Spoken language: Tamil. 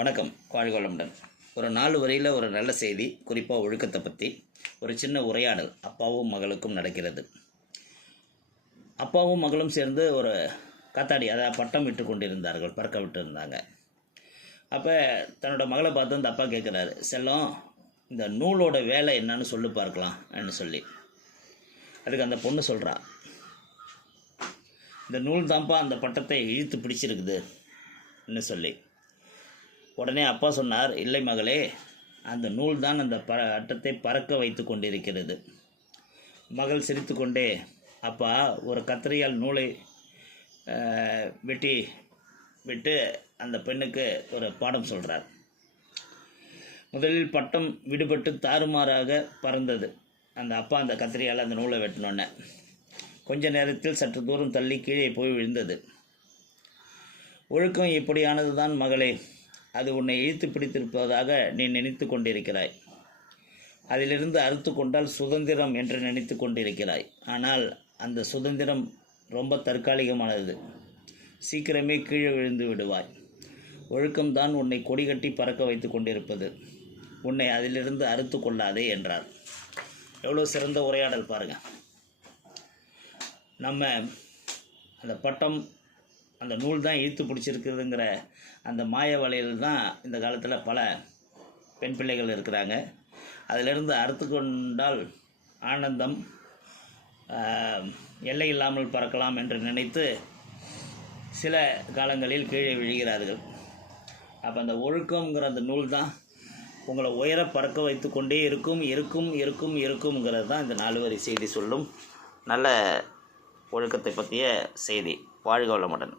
வணக்கம். வாழ்க வளமுடன். ஒரு 4 வரியில் ஒரு நல்ல செய்தி, குறிப்பாக ஒழுக்கத்தை பற்றி ஒரு சின்ன உரையாடல் அப்பாவும் மகளுக்கும் நடக்கிறது. அப்பாவும் மகளும் சேர்ந்து ஒரு காத்தாடி, அதாவது பட்டம் விட்டு கொண்டிருந்தார்கள், பறக்க விட்டு இருந்தாங்க. அப்போ தன்னோட மகளை பார்த்து அந்த அப்பா கேட்குறாரு, செல்லம், இந்த நூலோட வேலை என்னன்னு சொல்லி பார்க்கலாம்னு சொல்லி. அதுக்கு அந்த பொண்ணு சொல்கிறா, இந்த நூல் தான்ப்பா அந்த பட்டத்தை இழுத்து பிடிச்சிருக்குதுன்னு சொல்லி. உடனே அப்பா சொன்னார், இல்லை மகளே, அந்த நூல் தான் அந்த பட்டத்தை பறக்க வைத்து கொண்டிருக்கிறது. மகள் சிரித்து கொண்டே, அப்பா, ஒரு கத்திரியால் நூலை வெட்டி விட்டு அந்த பெண்ணுக்கு ஒரு பாடம் சொல்கிறார். முதலில் பட்டம் விடுபட்டு தாறுமாறாக பறந்தது. அந்த அப்பா அந்த கத்திரியால் அந்த நூலை வெட்டினோன்னே கொஞ்ச நேரத்தில் சற்று தூரம் தள்ளி கீழே போய் விழுந்தது. ஒழுக்கம் இப்படியானது தான் மகளே, அது உன்னை இழுத்து பிடித்திருப்பதாக நீ நினைத்து கொண்டிருக்கிறாய். அதிலிருந்து அறுத்து கொண்டால் சுதந்திரம் என்று நினைத்து கொண்டிருக்கிறாய். ஆனால் அந்த சுதந்திரம் ரொம்ப தற்காலிகமானது. சீக்கிரமே கீழே விழுந்து விடுவாய். ஒழுக்கம்தான் உன்னை கொடி கட்டி பறக்க வைத்து கொண்டிருப்பது. உன்னை அதிலிருந்து அறுத்து கொள்ளாதே என்றார். எவ்வளோ சிறந்த உரையாடல் பாருங்கள். நம்ம அந்த பட்டம், அந்த நூல் தான் இழுத்து பிடிச்சிருக்குதுங்கிற அந்த மாய வலையில் தான் இந்த காலத்தில் பல பெண் பிள்ளைகள் இருக்கிறாங்க. அதிலிருந்து அறுத்து கொண்டால் ஆனந்தம், எல்லை இல்லாமல் பறக்கலாம் என்று நினைத்து சில காலங்களில் கீழே விழுகிறார்கள். அப்போ அந்த ஒழுக்கங்கிற அந்த நூல் தான் உங்களை உயர பறக்க வைத்து கொண்டே இருக்கும்ங்கிறது தான் இந்த 4 வரி செய்தி சொல்லும் நல்ல ஒழுக்கத்தை பற்றிய செய்தி. வாழ்க வளமுடன்.